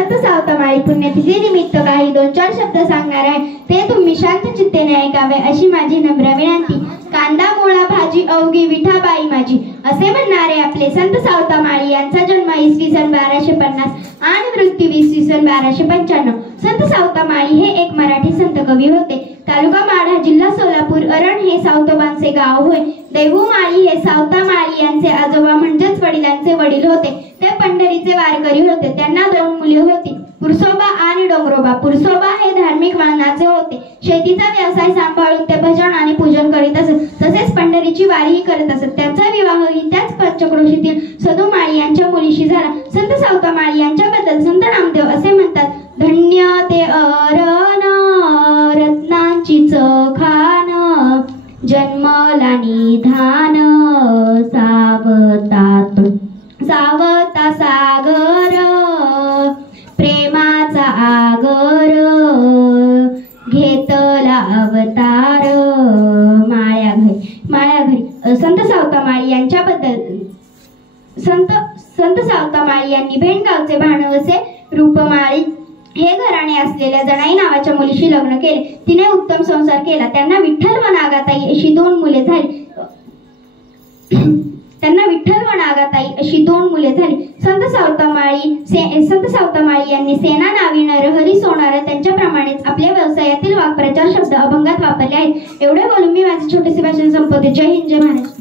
संत सावतामाळी पुण्यतिथी निमित्त काही 2-4 शब्द सांगणार आहे, ते तुम्ही शांत चित्तेने ऐकावे अशी माझी नम्र विनंती. कांदा मुळा भाजी अवघी विठाबाई माझी असे म्हणणारे आपले संत सावतामाळी यांचा जन्म इसवी सन 1250 आणि मृत्यू इसवी सन 1295. संत सावतामाळी हे एक मराठी संत कवी होते. तालुका माढा, जिल्हा सोलापूर. अरण हे सावतोबांचे गाव होय. दैवमाळी हे सावतामाळी यांचे आजोबा म्हणजेच वडिलांचे वडील होते. ते पंढरीचे वारकरी होते. त्यांना 2 मुले होती, पुरसोबा आणि डोंगरोबा. पुरसोबा हे धार्मिक वळणाचे होते. शेतीचा व्यवसाय सांभाळून ते भजन आणि पूजन करीत असत, तसेच पंढरीची वारीही करत असत. त्यांचा विवाहही त्याच पंचक्रोशीतील सदुमाळी यांच्या मुलीशी झाला. संत सावतामाळी यांच्याबद्दल संत नामदेव असे म्हणतात, धन्य ते अरण रत्नांचीच खान, जन्मला निधान सावता सागर, प्रेमाचा आगर घेतला अवतार माळ्या घरी. संत सावतामाळी यांच्याबद्दल संत सावतामाळी यांनी भेंडगावचे भानवसे रूपमाळी हे घराणे असलेल्या जनाई नावाच्या मुलीशी लग्न केले. तिने उत्तम संसार केला. त्यांना विठ्ठल व नागाताई अशी 2 मुले झाली. संत सावतामाळी यांनी सेना नावी नरहरी सोनार त्यांच्याप्रमाणेच आपल्या व्यवसायातील वाक्प्रचार शब्द अभंगात वापरले आहेत. एवढे बोलून मी माझे छोटेसे भाषण संपवते. जय हिंद, जय महाराष्ट्र.